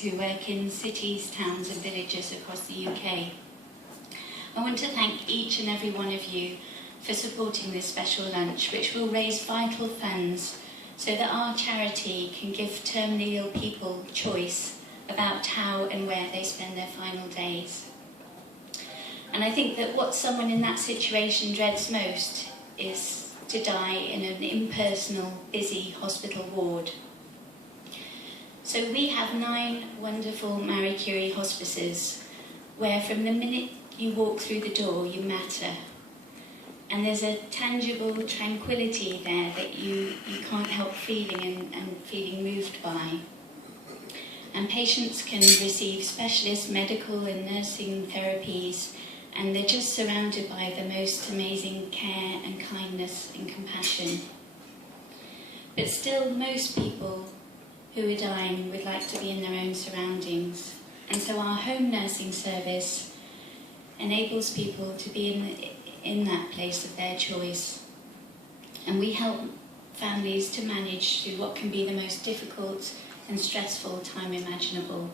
who work in cities, towns and villages across the UK. I want to thank each and every one of you for supporting this special lunch, which will raise vital funds so that our charity can give terminally ill people choice about how and where they spend their final days. And I think that what someone in that situation dreads most is to die in an impersonal, busy hospital ward. So we have 9 wonderful Marie Curie hospices where from the minute you walk through the door you matter. And there's a tangible tranquility there that you can't help feeling and feeling moved by. And patients can receive specialist medical and nursing therapies, and they're just surrounded by the most amazing care and kindness and compassion. But still, most people who are dying would like to be in their own surroundings. And so our home nursing service enables people to be in that place of their choice. And we help families to manage through what can be the most difficult and stressful time imaginable.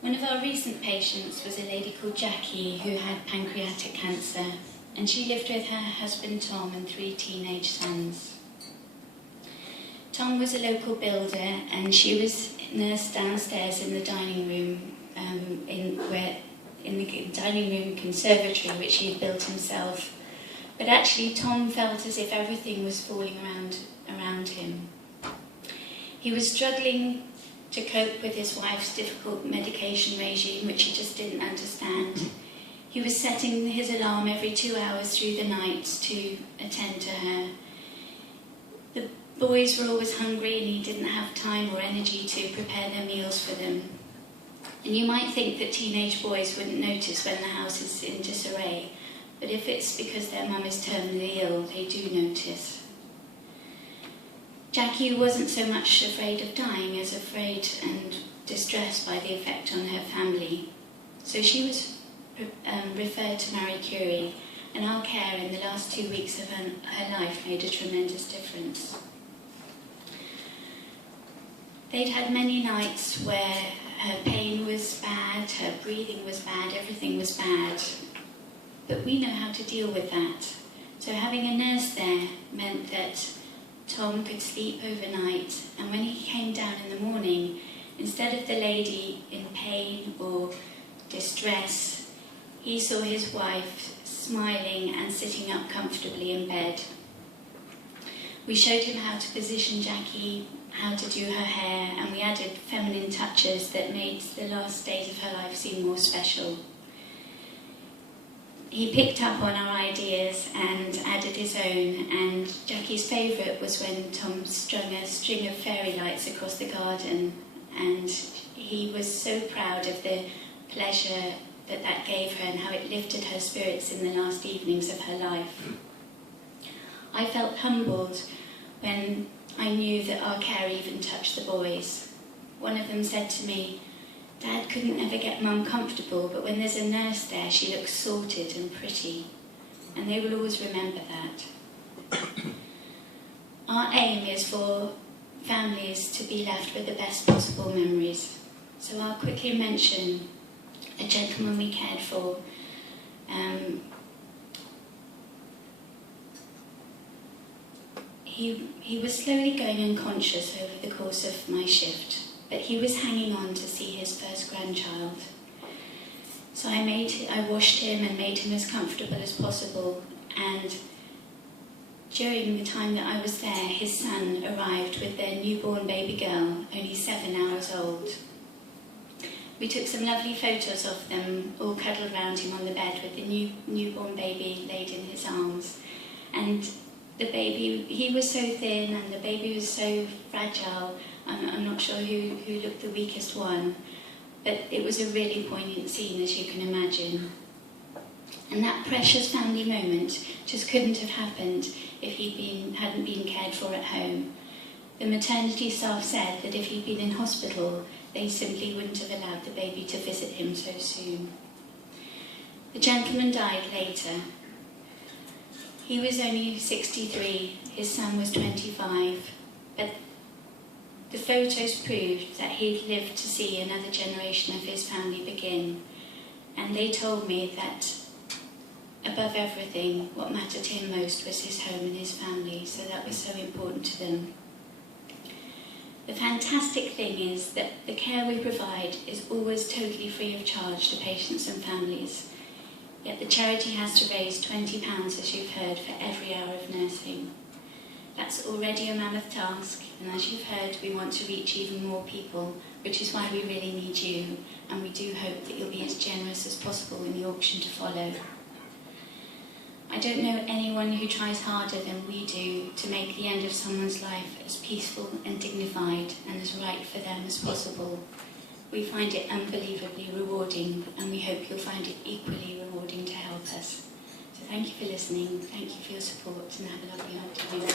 One of our recent patients was a lady called Jackie who had pancreatic cancer, and she lived with her husband Tom and 3 teenage sons. Tom was a local builder, and she was nursed downstairs in the dining room, in the dining room conservatory which he had built himself. But actually Tom felt as if everything was falling around him. He was struggling to cope with his wife's difficult medication regime, which he just didn't understand. He was setting his alarm every 2 hours through the night to attend to her. The boys were always hungry and he didn't have time or energy to prepare their meals for them. And you might think that teenage boys wouldn't notice when the house is in disarray, but if it's because their mum is terminally ill, they do notice. Jackie wasn't so much afraid of dying as afraid and distressed by the effect on her family. So she was referred to Marie Curie, and our care in the last 2 weeks of her life made a tremendous difference. They'd had many nights where her pain was bad, her breathing was bad, everything was bad. But we know how to deal with that. So having a nurse there meant that Tom could sleep overnight, and when he came down in the morning, instead of the lady in pain or distress, he saw his wife smiling and sitting up comfortably in bed. We showed him how to position Jackie, how to do her hair, and we added feminine touches that made the last days of her life seem more special. He picked up on our ideas and added his own, and Jackie's favourite was when Tom strung a string of fairy lights across the garden, and he was so proud of the pleasure that gave her and how it lifted her spirits in the last evenings of her life. I felt humbled when I knew that our care even touched the boys. One of them said to me, "Dad couldn't ever get Mum comfortable, but when there's a nurse there, she looks sorted and pretty." And they will always remember that. Our aim is for families to be left with the best possible memories. So I'll quickly mention a gentleman we cared for. He was slowly going unconscious over the course of my shift, but he was hanging on to see his first grandchild. So I washed him and made him as comfortable as possible, and during the time that I was there, his son arrived with their newborn baby girl, only 7 hours old. We took some lovely photos of them all cuddled around him on the bed with the newborn baby laid in his arms. And the baby, he was so thin and the baby was so fragile. I'm not sure who looked the weakest one, but it was a really poignant scene, as you can imagine. And that precious family moment just couldn't have happened if hadn't been cared for at home. The maternity staff said that if he'd been in hospital, they simply wouldn't have allowed the baby to visit him so soon. The gentleman died later. He was only 63, his son was 25, but The photos proved that he'd lived to see another generation of his family begin, and they told me that above everything, what mattered to him most was his home and his family, so that was so important to them. The fantastic thing is that the care we provide is always totally free of charge to patients and families, yet the charity has to raise £20, as you've heard, for every hour of nursing. That's already a mammoth task, and as you've heard, we want to reach even more people, which is why we really need you, and we do hope that you'll be as generous as possible in the auction to follow. I don't know anyone who tries harder than we do to make the end of someone's life as peaceful and dignified and as right for them as possible. We find it unbelievably rewarding, and we hope you'll find it equally rewarding to help us. So thank you for listening, thank you for your support, and have a lovely afternoon.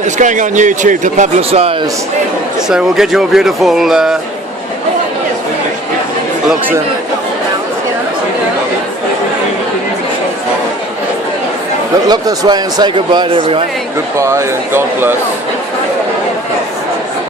It's going on YouTube to publicise, so we'll get your beautiful looks in. Look this way and say goodbye to everyone. Goodbye and God bless.